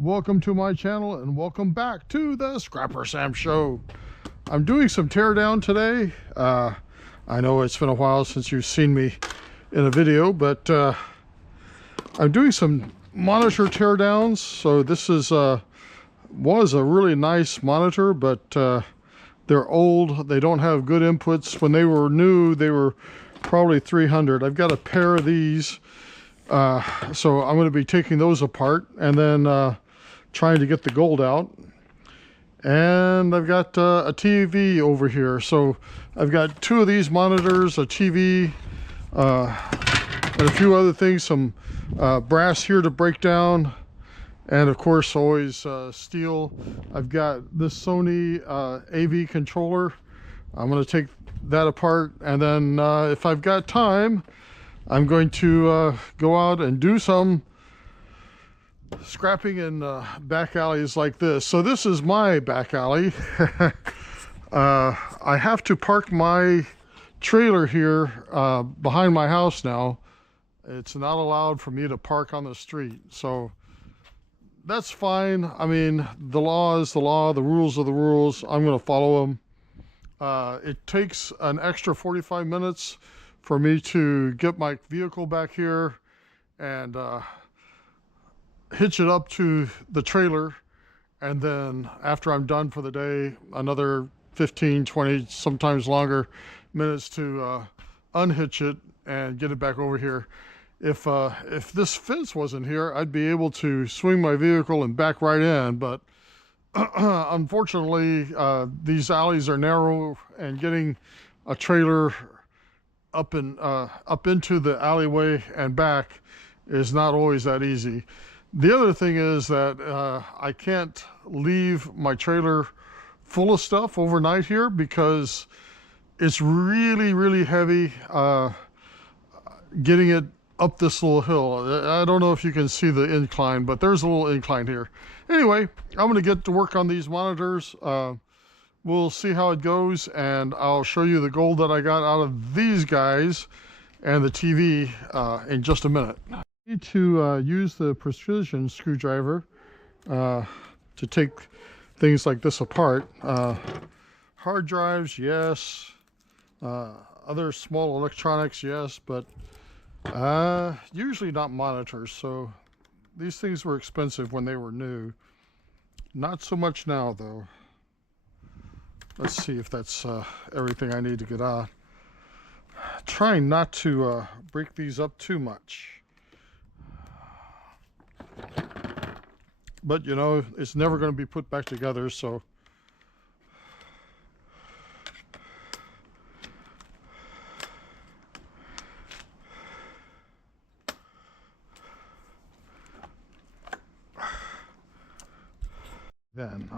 Welcome to my channel and welcome back to the Scrapper Sam Show. I'm doing some teardown today. I know it's been a while since you've seen me in a video, but I'm doing some monitor teardowns. So this is was a really nice monitor, but they're old. They don't have good inputs. When they were new, they were probably 300. I've got a pair of these. So I'm going to be taking those apart and then trying to get the gold out. And I've got a TV over here. So I've got two of these monitors, a TV, and a few other things, some brass here to break down, and of course always steel. I've got this Sony AV controller. I'm going to take that apart, and then if I've got time, I'm going to go out and do some scrapping in back alleys like this. So this is my back alley. I have to park my trailer here behind my house now. It's not allowed for me to park on the street, so that's fine. I mean, the law is the law, the rules are the rules. I'm going to follow them. It takes an extra 45 minutes for me to get my vehicle back here and hitch it up to the trailer, and then after I'm done for the day, another 15, 20, sometimes longer minutes to unhitch it and get it back over here. If this fence wasn't here, I'd be able to swing my vehicle and back right in, but unfortunately these alleys are narrow, and getting a trailer up into the alleyway and back is not always that easy. The other thing is that I can't leave my trailer full of stuff overnight here because it's really heavy getting it up this little hill. I don't know if you can see the incline, but there's a little incline here. Anyway, I'm going to get to work on these monitors. We'll see how it goes, and I'll show you the gold that I got out of these guys and the TV in just a minute. I need to use the precision screwdriver to take things like this apart. Hard drives, yes. Other small electronics, yes, but usually not monitors. So these things were expensive when they were new. Not so much now, though. Let's see if that's everything I need to get out. Trying not to break these up too much. But, you know, it's never going to be put back together, so. Then,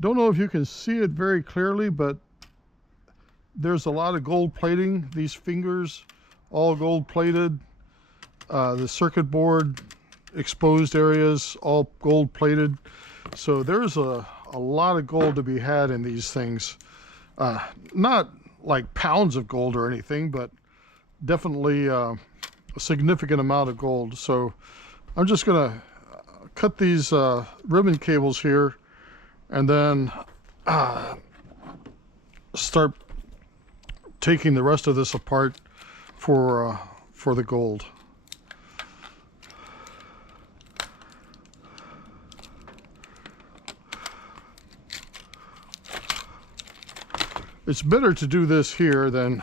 don't know if you can see it very clearly, but there's a lot of gold plating. These fingers, all gold plated. The circuit board exposed areas, all gold plated. So there's a lot of gold to be had in these things. Not like pounds of gold or anything, but definitely a significant amount of gold. So I'm just gonna cut these ribbon cables here, and then start taking the rest of this apart for the gold. It's better to do this here than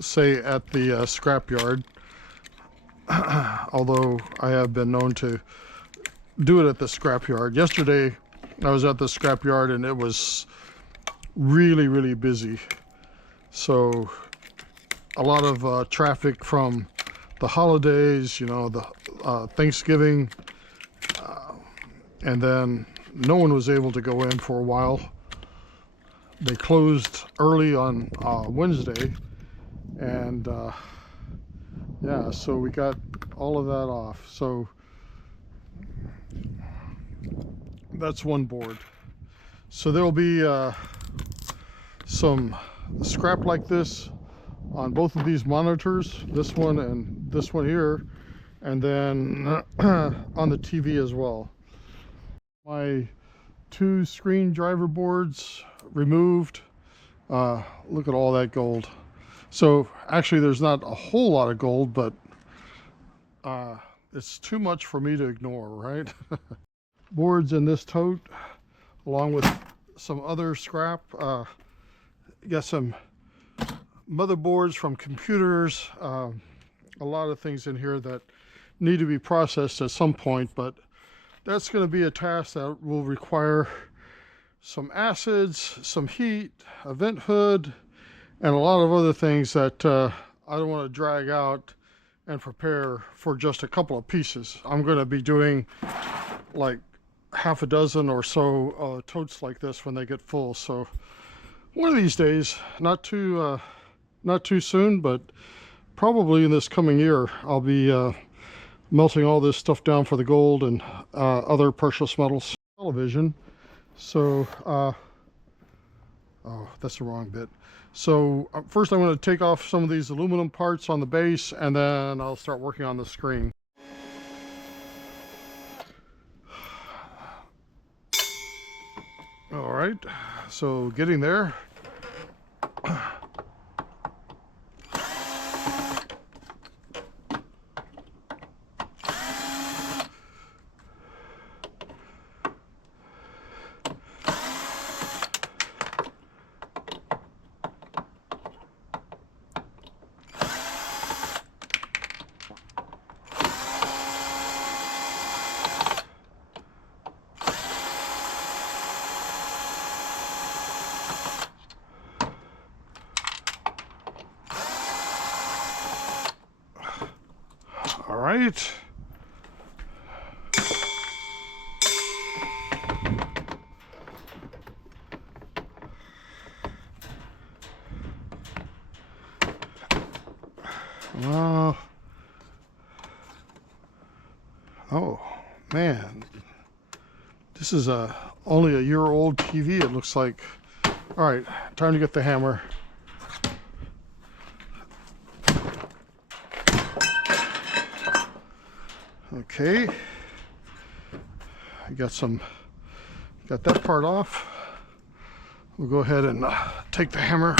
say at the scrap yard, although I have been known to do it at the scrap yard. Yesterday I was at the scrap yard and it was really busy. So a lot of traffic from the holidays, you know, the Thanksgiving, and then no one was able to go in for a while. They closed early on Wednesday, and yeah, so we got all of that off. So that's one board. So there'll be some scrap like this on both of these monitors, this one and this one here, and then on the TV as well. My 2 screen driver boards removed. Look at all that gold. So actually there's not a whole lot of gold, but it's too much for me to ignore, right? Boards in this tote, along with some other scrap. Got some motherboards from computers, a lot of things in here that need to be processed at some point, but that's going to be a task that will require some acids, some heat, a vent hood, and a lot of other things that I don't want to drag out and prepare for just a couple of pieces. I'm going to be doing like half a dozen or so totes like this when they get full. So one of these days, not too soon, but probably in this coming year, I'll be melting all this stuff down for the gold and other precious metals. Television. So oh, that's the wrong bit. So first I'm going to take off some of these aluminum parts on the base, and then I'll start working on the screen. All right, so getting there. All right. Oh man, this is only a year-old TV, it looks like. All right, time to get the hammer. Okay, I got that part off. We'll go ahead and take the hammer.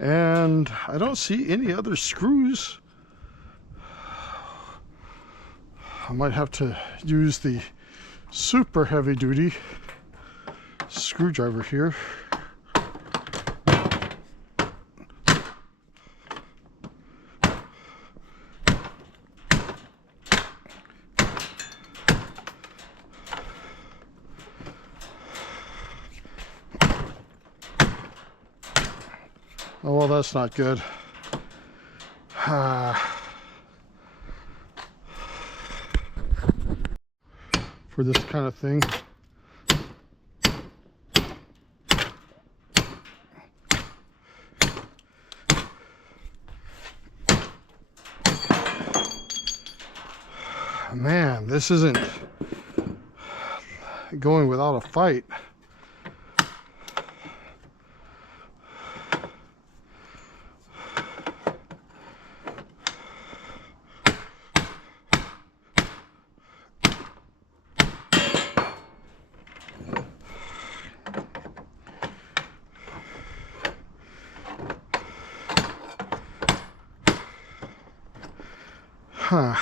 And I don't see any other screws. I might have to use the super heavy duty screwdriver here. Oh, well, that's not good. For this kind of thing. Man, this isn't going without a fight. Huh.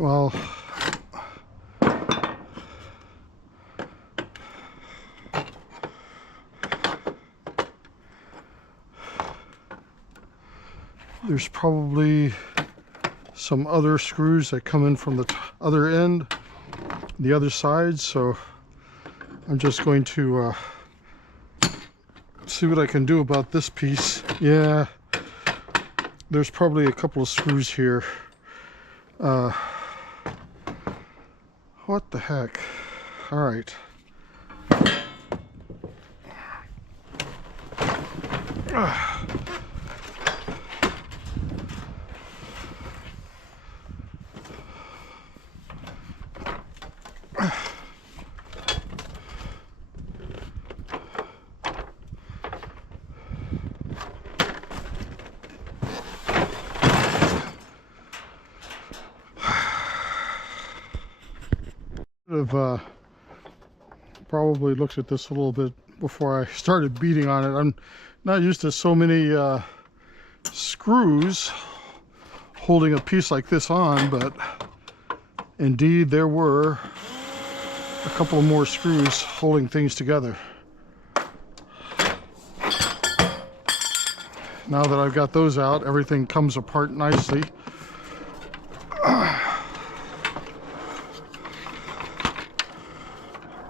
Well, there's probably some other screws that come in from the other end, the other side, so I'm just going to see what I can do about this piece. Yeah, there's probably a couple of screws here. What the heck? All right. I've probably looked at this a little bit before I started beating on it. I'm not used to so many screws holding a piece like this on, but indeed there were a couple of more screws holding things together. Now that I've got those out, everything comes apart nicely.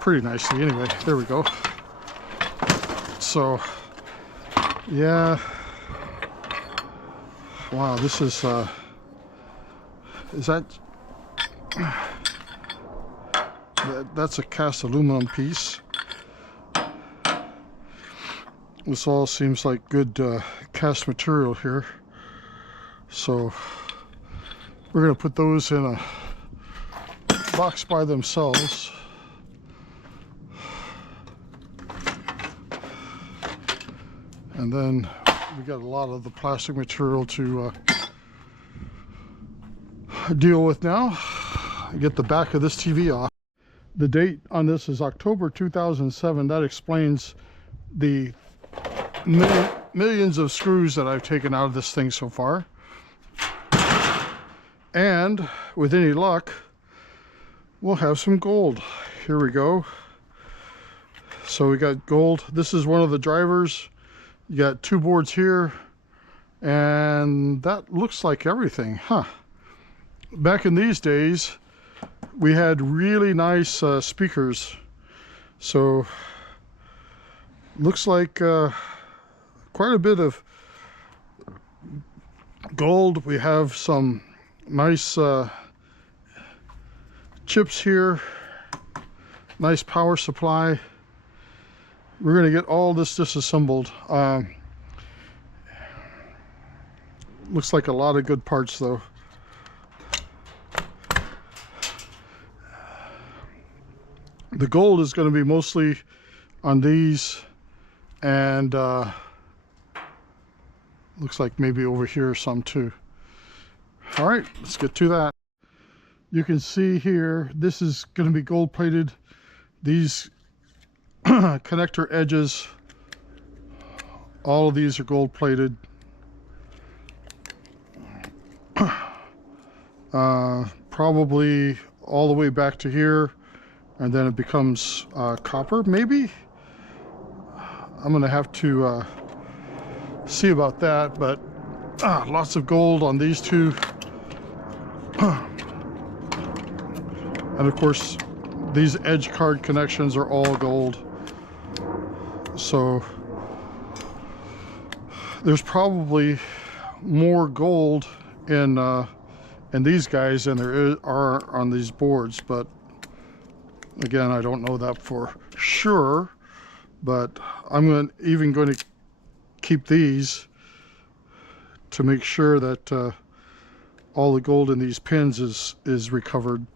Pretty nicely anyway. There we go. So yeah, wow, this is that's a cast aluminum piece. This all seems like good cast material here, so we're going to put those in a box by themselves. And then we got a lot of the plastic material to deal with now. Get the back of this TV off. The date on this is October 2007. That explains the millions of screws that I've taken out of this thing so far. And with any luck, we'll have some gold. Here we go. So we got gold. This is one of the drivers. You got two boards here, and that looks like everything, huh? Back in these days, we had really nice speakers, so looks like quite a bit of gold. We have some nice chips here, nice power supply. We're going to get all this disassembled. Looks like a lot of good parts though. The gold is going to be mostly on these, and looks like maybe over here some too. All right, let's get to that. You can see here, this is going to be gold plated. These connector edges, all of these are gold plated. Probably all the way back to here, and then it becomes copper maybe. I'm gonna have to see about that, but lots of gold on these two. And of course these edge card connections are all gold. So there's probably more gold in these guys than there are on these boards, but again, I don't know that for sure. But I'm even going to keep these to make sure that all the gold in these pins is recovered.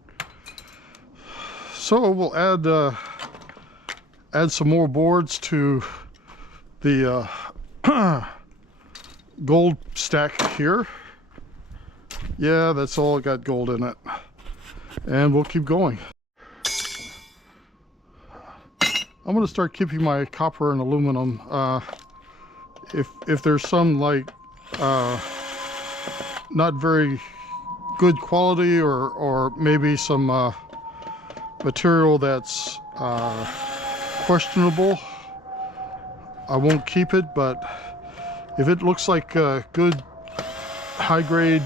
So we'll add some more boards to the gold stack here. Yeah, that's all got gold in it, and we'll keep going. I'm going to start keeping my copper and aluminum. If there's some like not very good quality, or maybe some material that's questionable, I won't keep it. But if it looks like good high grade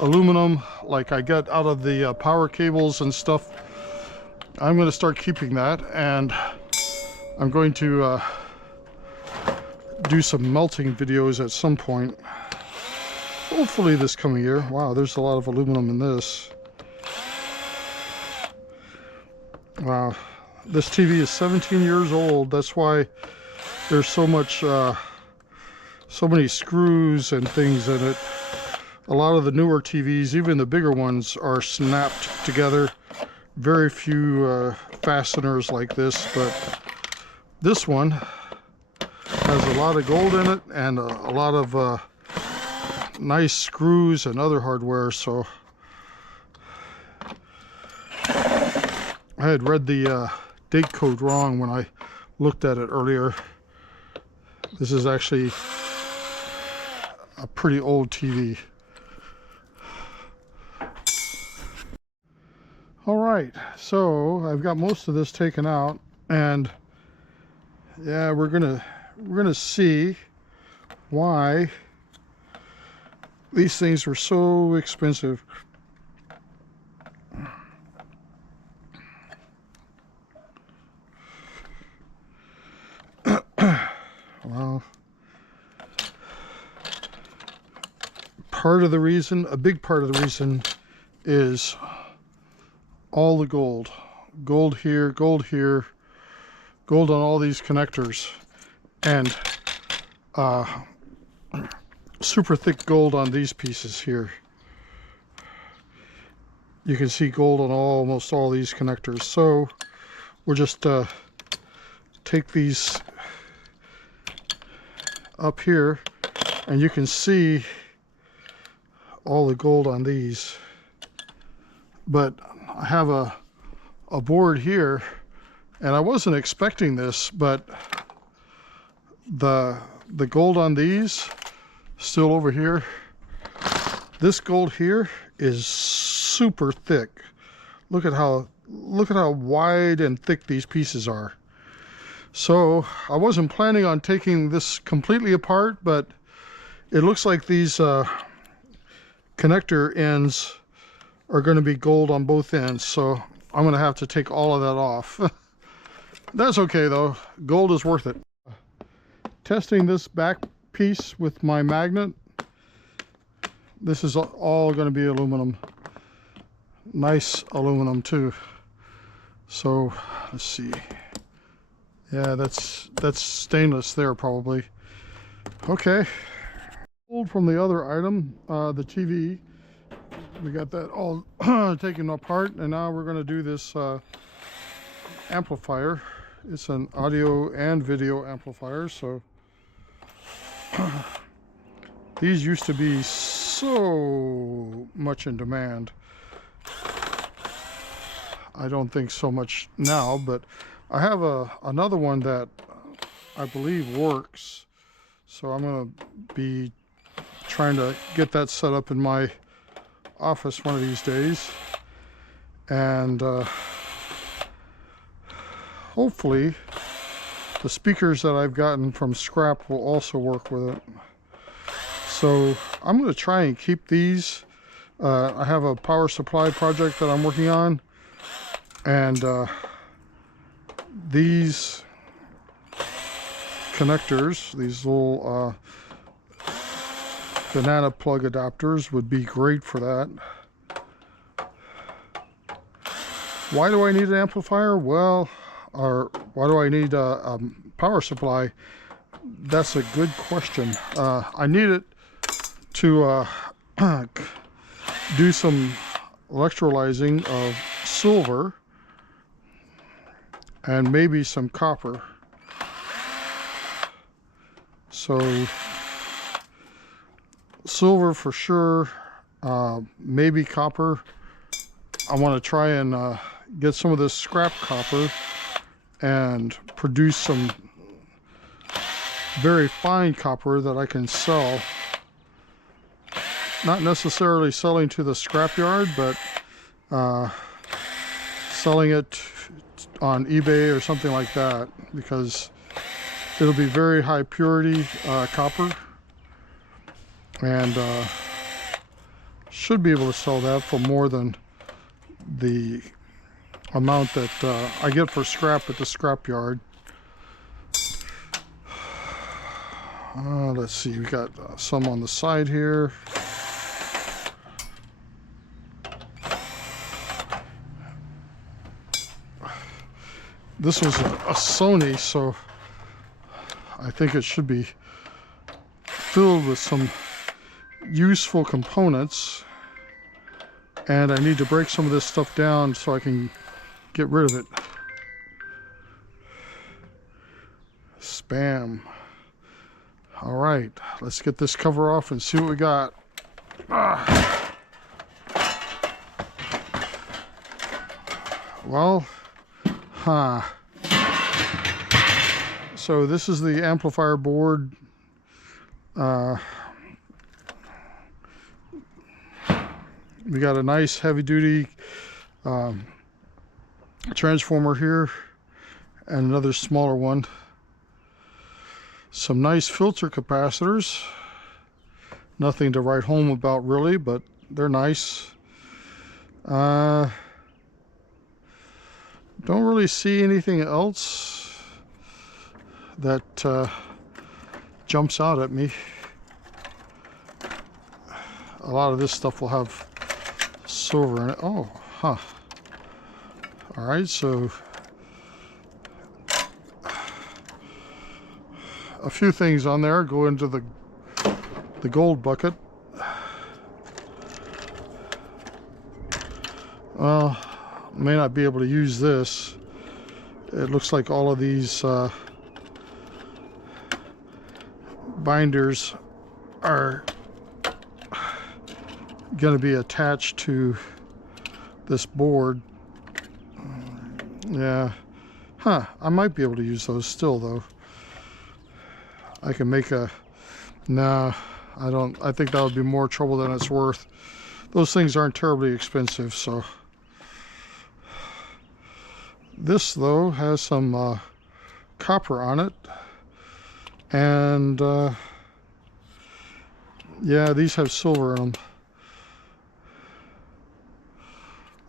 aluminum like I get out of the power cables and stuff, I'm going to start keeping that, and I'm going to do some melting videos at some point, hopefully this coming year. Wow, there's a lot of aluminum in this. Wow, this TV is 17 years old. That's why there's so much so many screws and things in it. A lot of the newer TVs, even the bigger ones, are snapped together. Very few fasteners like this, but this one has a lot of gold in it, and a lot of nice screws and other hardware. So I had read the date code wrong when I looked at it earlier. This is actually a pretty old TV. All right, so I've got most of this taken out, and yeah, we're gonna see why these things were so expensive. Well, part of the reason, a big part of the reason, is all the gold. Gold here, gold here, gold on all these connectors, and super thick gold on these pieces here. You can see gold on almost all these connectors. So we'll just take these up here, and you can see all the gold on these. But I have a board here, and I wasn't expecting this, but the gold on these still over here, this gold here is super thick. Look at how wide and thick these pieces are. So I wasn't planning on taking this completely apart, but it looks like these connector ends are going to be gold on both ends, so I'm going to have to take all of that off. That's okay though, gold is worth it. Testing this back piece with my magnet. This is all going to be aluminum. Nice aluminum too. So let's see. Yeah, that's stainless there probably. Okay. Pulled from the other item, the TV. We got that all taken apart, and now we're going to do this amplifier. It's an audio and video amplifier, so these used to be so much in demand. I don't think so much now, but I have another one that I believe works, so I'm going to be trying to get that set up in my office one of these days, and hopefully the speakers that I've gotten from scrap will also work with it. So I'm going to try and keep these. I have a power supply project that I'm working on, and these connectors, these little banana plug adapters would be great for that. Why do I need an amplifier? Well, or why do I need a power supply? That's a good question. I need it to do some electrolyzing of silver and maybe some copper. So silver for sure, maybe copper. I want to try and get some of this scrap copper and produce some very fine copper that I can sell. Not necessarily selling to the scrapyard, but selling it on eBay or something like that, because it'll be very high purity copper, and should be able to sell that for more than the amount that I get for scrap at the scrapyard. Let's see, we got some on the side here. This was a Sony, so I think it should be filled with some useful components, and I need to break some of this stuff down so I can get rid of it. Spam. All right, let's get this cover off and see what we got. Well, So this is the amplifier board. We got a nice heavy-duty transformer here and another smaller one. Some nice filter capacitors. Nothing to write home about really, but they're nice. Don't really see anything else that jumps out at me. A lot of this stuff will have silver in it. Oh, huh. All right, so a few things on there go into the gold bucket. Well, may not be able to use this. It looks like all of these binders are going to be attached to this board. Yeah, I might be able to use those still though. I can make a, nah, I don't, I think that would be more trouble than it's worth. Those things aren't terribly expensive, so. This though has some copper on it, and yeah, these have silver in them.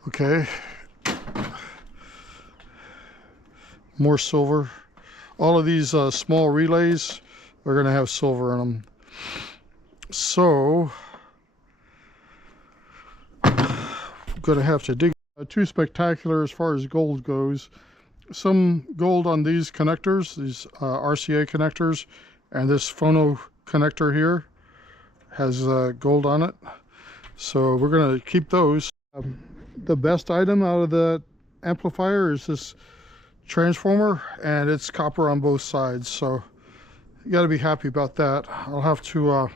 Okay, more silver. All of these small relays are going to have silver in them. So I'm going to have to dig. Too spectacular as far as gold goes. Some gold on these connectors, these RCA connectors, and this phono connector here has gold on it. So we're going to keep those. The best item out of the amplifier is this transformer, and it's copper on both sides, so you got to be happy about that. I'll have to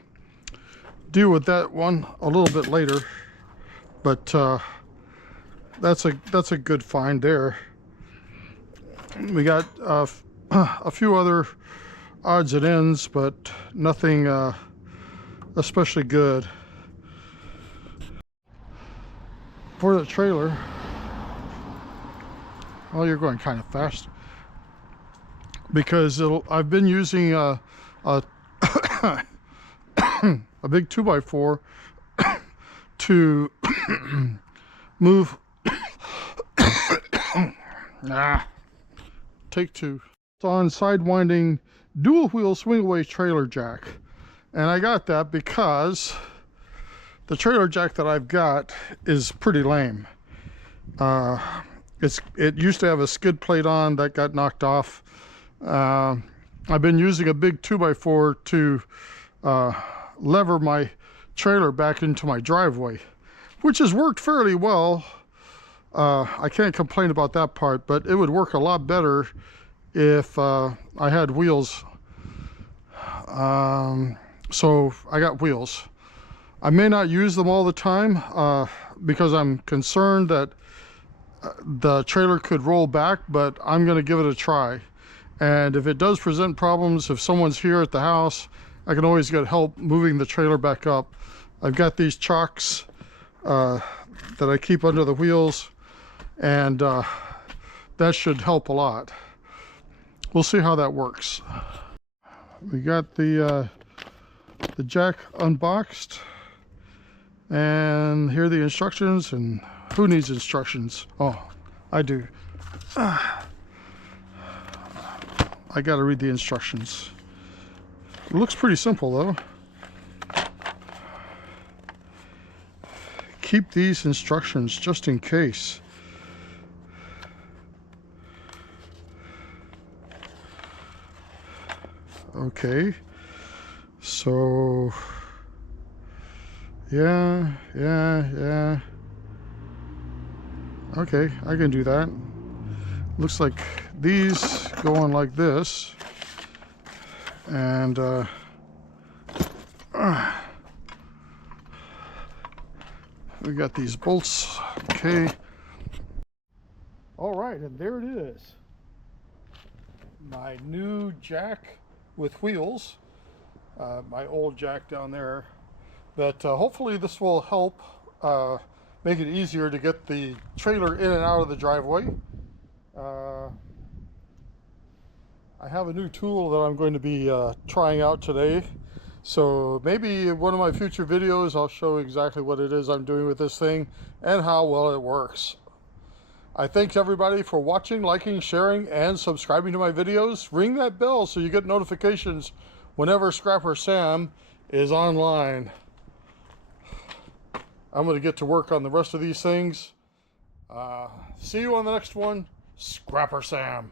deal with that one a little bit later, but that's a good find there. We got a few other odds and ends, but nothing especially good. For the trailer, well, you're going kind of fast because I've been using a big 2x4 to move. Take two. It's on sidewinding dual wheel swing away trailer jack, and I got that because the trailer jack that I've got is pretty lame. It used to have a skid plate on that got knocked off. I've been using a big 2x4 to lever my trailer back into my driveway, which has worked fairly well. I can't complain about that part, but it would work a lot better if I had wheels. So I got wheels. I may not use them all the time because I'm concerned that the trailer could roll back, but I'm going to give it a try. And if it does present problems, if someone's here at the house, I can always get help moving the trailer back up. I've got these chocks that I keep under the wheels, and that should help a lot. We'll see how that works. We got the jack unboxed, and here are the instructions. And who needs instructions? Oh, I do. I gotta read the instructions. It looks pretty simple though. Keep these instructions just in case. Okay, so yeah. Okay, I can do that. Looks like these go on like this, and we got these bolts. Okay, All right, and there it is. My new jack with wheels. My old jack down there. But hopefully this will help make it easier to get the trailer in and out of the driveway. I have a new tool that I'm going to be trying out today. So maybe in one of my future videos I'll show exactly what it is I'm doing with this thing and how well it works. I thank everybody for watching, liking, sharing, and subscribing to my videos. Ring that bell so you get notifications whenever Scrapper Sam is online. I'm going to get to work on the rest of these things. See you on the next one. Scrapper Sam.